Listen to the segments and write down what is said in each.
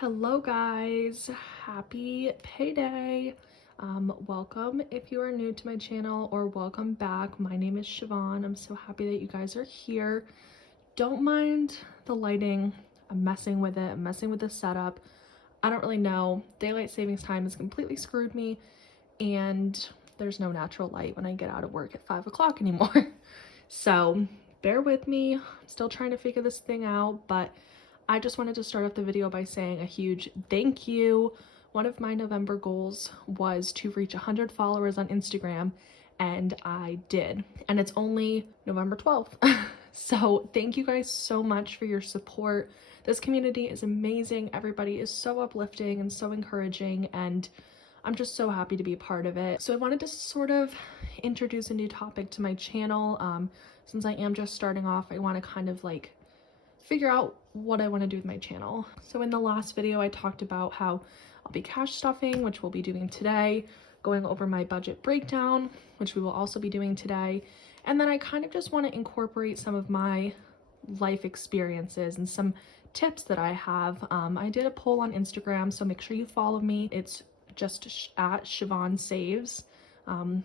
Hello guys, happy payday. Welcome if you are new to my channel, or welcome back. My name is Siobhan. I'm so happy that you guys are here. Don't mind the lighting. I'm messing with it. I'm messing with the setup. I don't really know. Daylight savings time has completely screwed me, and there's no natural light when I get out of work at 5 o'clock anymore. So bear with me. I'm still trying to figure this thing out, but I just wanted to start off the video by saying a huge thank you. One of my November goals was to reach 100 followers on Instagram, and I did. And it's only November 12th. So thank you guys so much for your support. This community is amazing. Everybody is so uplifting and so encouraging, and I'm just so happy to be a part of it. So I wanted to sort of introduce a new topic to my channel. Since I am just starting off, I want to kind of like figure out what I want to do with my channel. So in the last video, I talked about how I'll be cash stuffing, which we'll be doing today, going over my budget breakdown, which we will also be doing today. And then I kind of just want to incorporate some of my life experiences and some tips that I have. I did a poll on Instagram, so make sure you follow me. It's just at Siobhan Saves,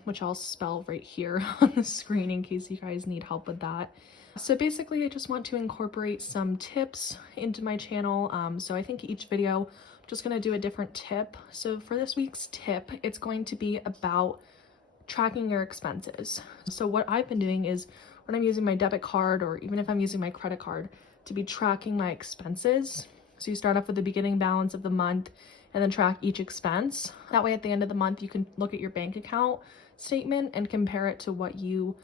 which I'll spell right here on the screen in case you guys need help with that. So basically, I just want to incorporate some tips into my channel. So I think each video, I'm just going to do a different tip. So for this week's tip, it's going to be about tracking your expenses. So what I've been doing is when I'm using my debit card, or even if I'm using my credit card, to be tracking my expenses. So you start off with the beginning balance of the month and then track each expense. That way at the end of the month, you can look at your bank account statement and compare it to what you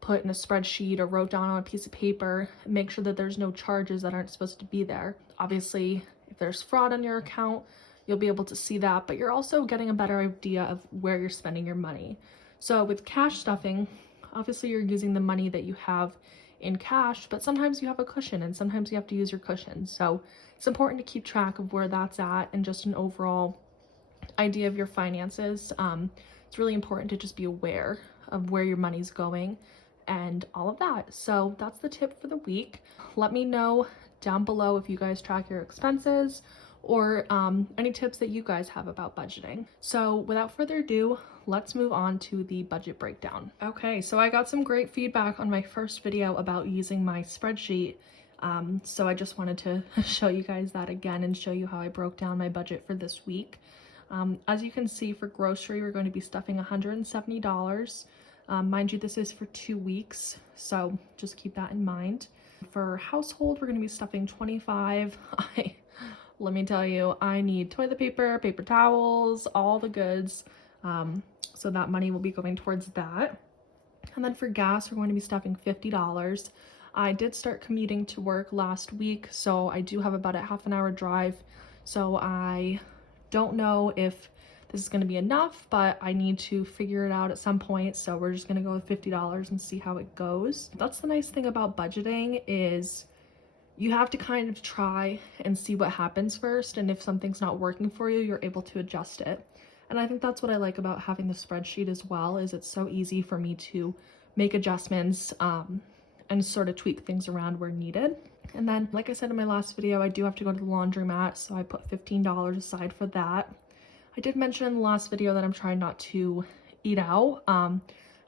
put in a spreadsheet or wrote down on a piece of paper, and make sure that there's no charges that aren't supposed to be there. Obviously, if there's fraud on your account, you'll be able to see that, but you're also getting a better idea of where you're spending your money. So with cash stuffing, obviously you're using the money that you have in cash, but sometimes you have a cushion and sometimes you have to use your cushion. So it's important to keep track of where that's at and just an overall idea of your finances. It's really important to just be aware of where your money's going and all of that. So that's the tip for the week. Let me know down below if you guys track your expenses, or any tips that you guys have about budgeting. So without further ado, let's move on to the budget breakdown. Okay, so I got some great feedback on my first video about using my spreadsheet. So I just wanted to show you guys that again and show you how I broke down my budget for this week. As you can see, for grocery, we're going to be stuffing $170. Mind you, this is for 2 weeks, so just keep that in mind. For household, we're going to be stuffing $25. Let me tell you, I need toilet paper, paper towels, all the goods. So that money will be going towards that. And then for gas, we're going to be stuffing $50. I did start commuting to work last week, so I do have about a half an hour drive. So I don't know if this is going to be enough, but I need to figure it out at some point. So we're just going to go with $50 and see how it goes. That's the nice thing about budgeting, is you have to kind of try and see what happens first. And if something's not working for you, you're able to adjust it. And I think that's what I like about having the spreadsheet as well, is it's so easy for me to make adjustments and sort of tweak things around where needed. And then, like I said in my last video, I do have to go to the laundromat, so I put $15 aside for that. I did mention in the last video that I'm trying not to eat out, and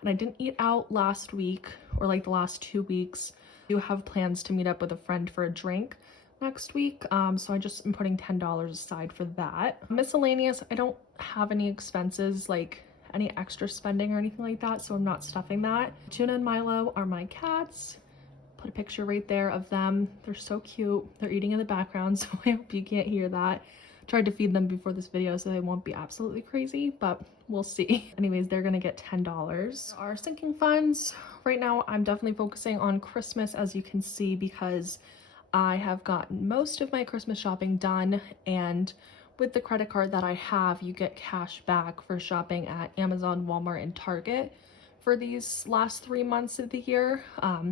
I didn't eat out last week, or like the last 2 weeks. I do have plans to meet up with a friend for a drink next week, so I just am putting $10 aside for that. Miscellaneous, I don't have any expenses, like any extra spending or anything like that, so I'm not stuffing that. Tuna and Milo are my cats. Put a picture right there of them. They're so cute. They're eating in the background, so I hope you can't hear that. Tried to feed them before this video so they won't be absolutely crazy, but we'll see. Anyways, they're gonna get $10. Our sinking funds, right now I'm definitely focusing on Christmas, as you can see, because I have gotten most of my Christmas shopping done, and with the credit card that I have, you get cash back for shopping at Amazon, Walmart, and Target for these last 3 months of the year.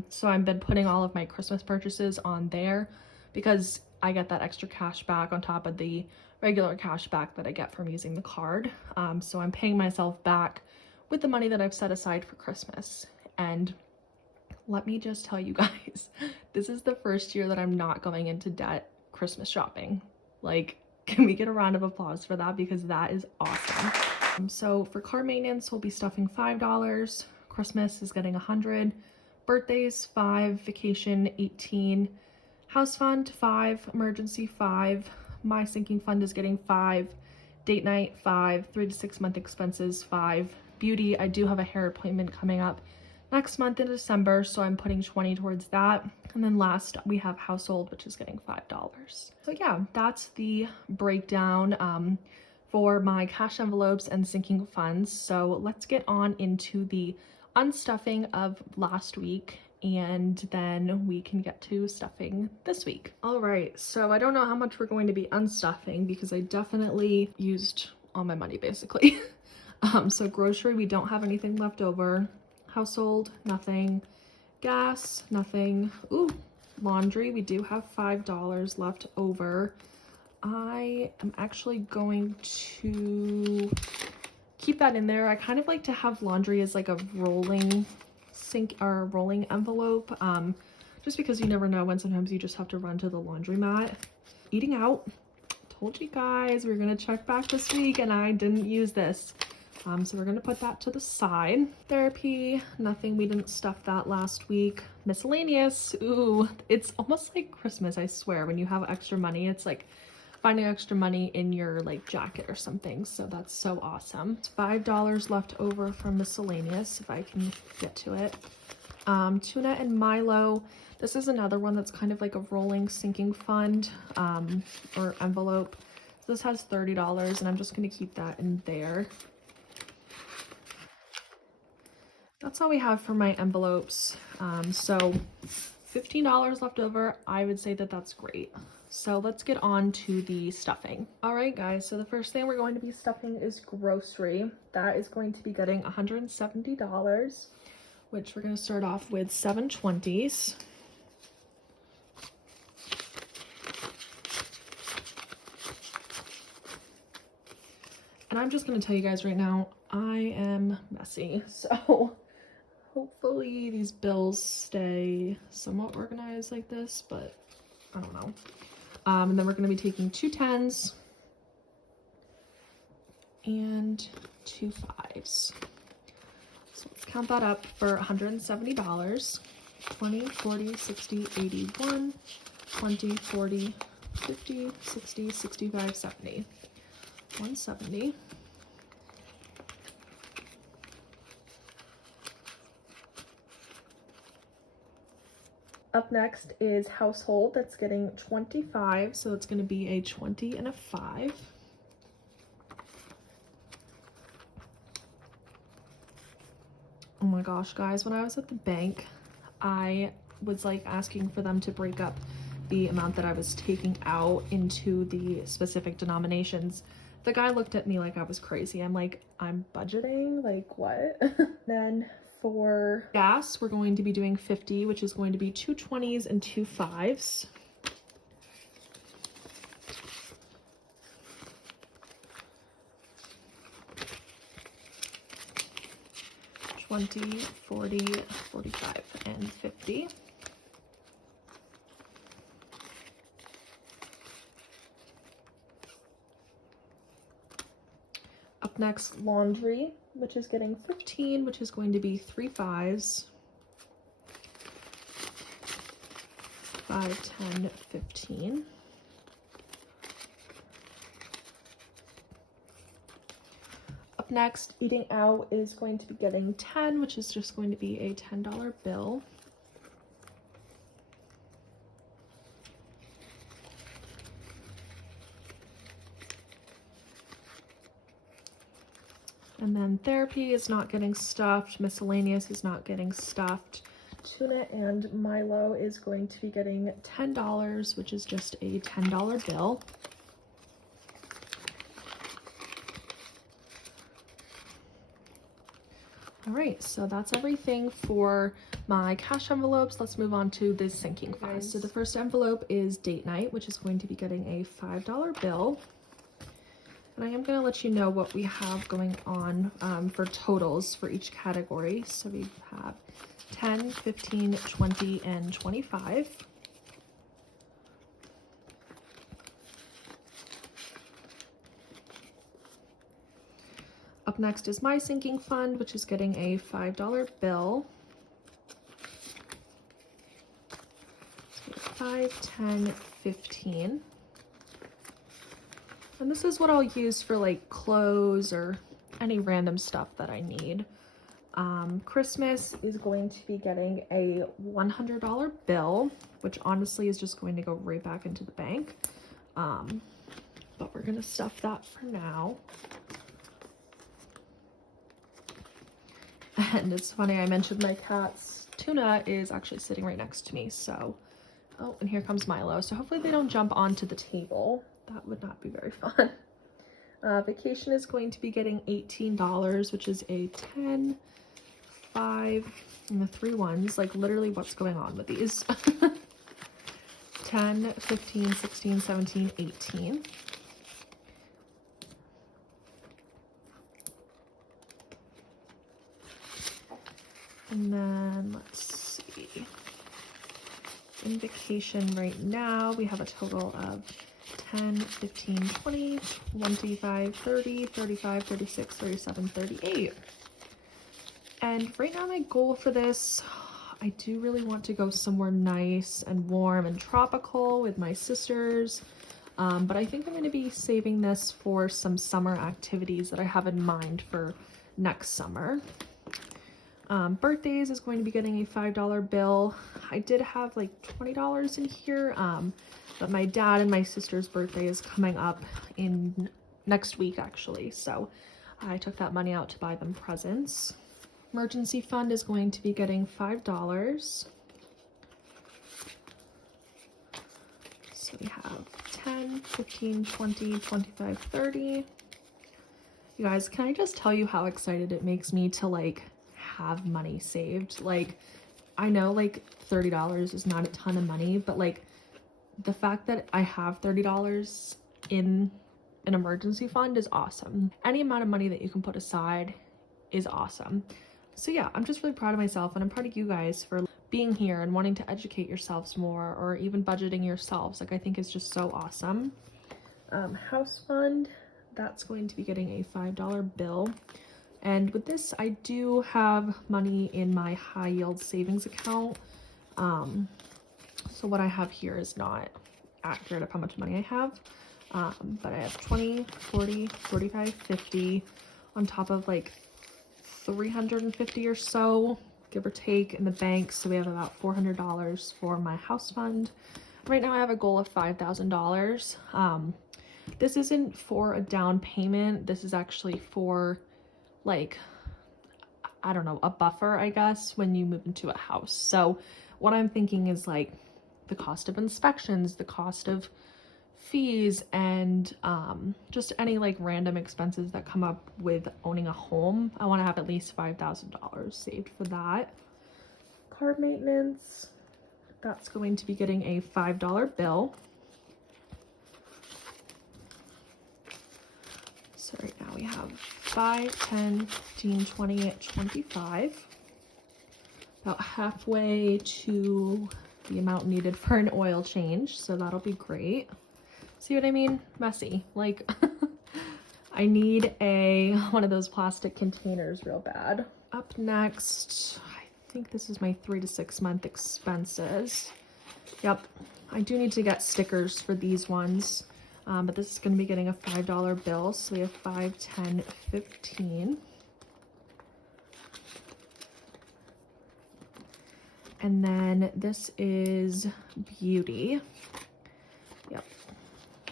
So I've been putting all of my Christmas purchases on there because I get that extra cash back on top of the regular cash back that I get from using the card. So I'm paying myself back with the money that I've set aside for Christmas. And let me just tell you guys, this is the first year that I'm not going into debt Christmas shopping. Like, can we get a round of applause for that? Because that is awesome. So for car maintenance, we'll be stuffing $5. Christmas is getting 100. Birthdays, 5. Vacation, 18. House fund, 5. Emergency, 5. My sinking fund is getting 5. Date night, 5. 3 to 6 month expenses, 5. Beauty, I do have a hair appointment coming up next month in December, so I'm putting 20 towards that. And then last, we have household, which is getting $5. So yeah, that's the breakdown for my cash envelopes and sinking funds. So let's get on into the unstuffing of last week, and then we can get to stuffing this week. All right, so I don't know how much we're going to be unstuffing because I definitely used all my money basically. So grocery, we don't have anything left over. Household, nothing. Gas, nothing. Ooh, laundry, we do have $5 left over. I am actually going to keep that in there. I kind of like to have laundry as like a rolling sink or rolling envelope, just because you never know when sometimes you just have to run to the laundromat. Eating out, told you guys we're gonna check back this week and I didn't use this. So we're gonna put that to the side. Therapy, nothing, we didn't stuff that last week. Miscellaneous, ooh, it's almost like Christmas, I swear. When you have extra money, it's like finding extra money in your like jacket or something. So that's so awesome. It's $5 left over from miscellaneous, if I can get to it. Tuna and Milo. This is another one that's kind of like a rolling sinking fund or envelope. So this has $30 and I'm just gonna keep that in there. That's all we have for my envelopes. So $15 left over. I would say that that's great. So let's get on to the stuffing. All right, guys, so the first thing we're going to be stuffing is grocery. That is going to be getting $170, which we're going to start off with 720s. And I'm just going to tell you guys right now, I am messy. So hopefully these bills stay somewhat organized like this, but I don't know. And then we're going to be taking 2 10s and 2 5s. So let's count that up for $170. 20, 40, 60, 81, 20, 40, 50, 60, 65, 70. 170. Up next is household. That's getting 25, so it's going to be a 20 and a 5. Oh my gosh, guys, when I was at the bank, I was like asking for them to break up the amount that I was taking out into the specific denominations. The guy looked at me like I was crazy. I'm like, I'm budgeting? Like, what? Then for gas, we're going to be doing 50, which is going to be 2 20s and 2 5s. $20, $40, $45, and $50. Up next, laundry, which is getting 15, which is going to be 3 5s. 5, 10, 15. Up next, eating out is going to be getting 10, which is just going to be a $10 bill. And then therapy is not getting stuffed. Miscellaneous is not getting stuffed. Tuna and Milo is going to be getting $10, which is just a $10 bill. All right, so that's everything for my cash envelopes. Let's move on to the sinking funds. So the first envelope is date night, which is going to be getting a $5 bill. And I am going to let you know what we have going on for totals for each category. So we have 10, 15, 20, and 25. next is my sinking fund, which is getting a $5 bill. 5, 10, 15. And this is what I'll use for like clothes or any random stuff that I need. Christmas is going to be getting a $100 bill, which honestly is just going to go right back into the bank. But we're gonna stuff that for now. And it's funny, I mentioned my cat's Tuna is actually sitting right next to me, so, oh, and here comes Milo. So hopefully they don't jump onto the table. That would not be very fun. Vacation is going to be getting $18, which is a 10, 5, and the 3 ones. Like literally what's going on with these? 10, 15, 16, 17, 18. And then let's see. In vacation right now, we have a total of 10, 15, 20, 25, 30, 35, 36, 37, 38. And right now my goal for this, I do really want to go somewhere nice and warm and tropical with my sisters. But I think I'm going to be saving this for some summer activities that I have in mind for next summer. Birthdays is going to be getting a $5 bill. I did have like $20 in here, but my dad and my sister's birthday is coming up in next week actually, so I took that money out to buy them presents. Emergency fund is going to be getting $5. So we have 10, 15, 20, 25, 30. You guys, can I just tell you how excited it makes me to like have money saved? Like, I know like $30 is not a ton of money, but like the fact that I have $30 in an emergency fund is awesome. Any amount of money that you can put aside is awesome. So yeah, I'm just really proud of myself, and I'm proud of you guys for being here and wanting to educate yourselves more, or even budgeting yourselves. Like, I think it's just so awesome. House fund, that's going to be getting a $5 bill. And with this, I do have money in my high yield savings account. So what I have here is not accurate of how much money I have. But I have 20, 40, 45, 50 on top of like 350 or so, give or take, in the bank. So we have about $400 for my house fund. Right now I have a goal of $5,000. This isn't for a down payment. This is actually for like, I don't know, a buffer, I guess, when you move into a house. So what I'm thinking is like the cost of inspections, the cost of fees, and just any like random expenses that come up with owning a home. I want to have at least $5,000 saved for that. Car maintenance, that's going to be getting a $5 bill. So right now we have 5, 10, 15, 20, 25. About halfway to the amount needed for an oil change, so that'll be great. See what I mean? Messy. Like, I need one of those plastic containers real bad. Up next, I think this is my 3 to 6 month expenses. Yep, I do need to get stickers for these ones, but this is going to be getting a $5 bill. So we have 5, 10, 15. And then this is beauty. Yep.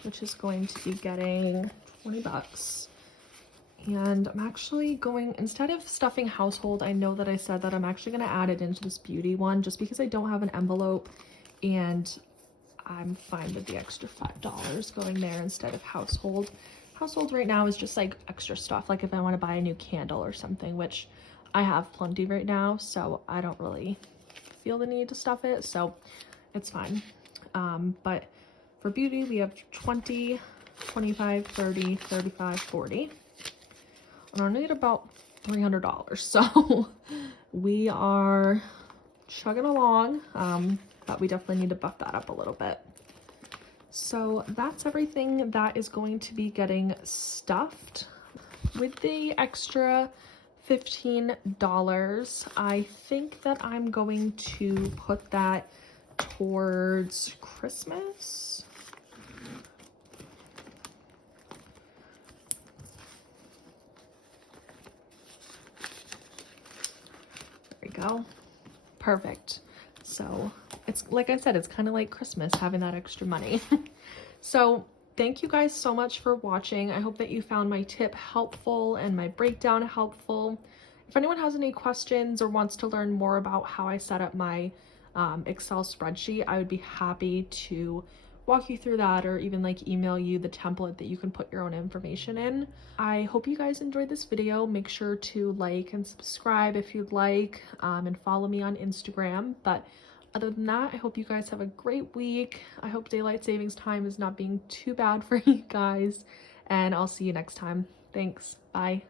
Which is going to be getting $20. And I'm actually going, instead of stuffing household, I know that I said that I'm actually going to add it into this beauty one just because I don't have an envelope, and I'm fine with the extra $5 going there instead of household. Household right now is just like extra stuff, like if I want to buy a new candle or something, which I have plenty right now, so I don't really feel the need to stuff it, so it's fine. But for beauty, we have 20, 25, 30, 35, 40. And I need about $300. So we are chugging along, but we definitely need to buff that up a little bit. So that's everything that is going to be getting stuffed. with the extra $15, I think that I'm going to put that towards Christmas. There we go. Perfect. So it's like I said, it's kind of like Christmas having that extra money. So thank you guys so much for watching. I hope that you found my tip helpful and my breakdown helpful. If anyone has any questions or wants to learn more about how I set up my Excel spreadsheet, I would be happy to walk you through that, or even like email you the template that you can put your own information in. I hope you guys enjoyed this video. Make sure to like and subscribe if you'd like, and follow me on Instagram. But other than that, I hope you guys have a great week. I hope daylight savings time is not being too bad for you guys, and I'll see you next time. Thanks. Bye.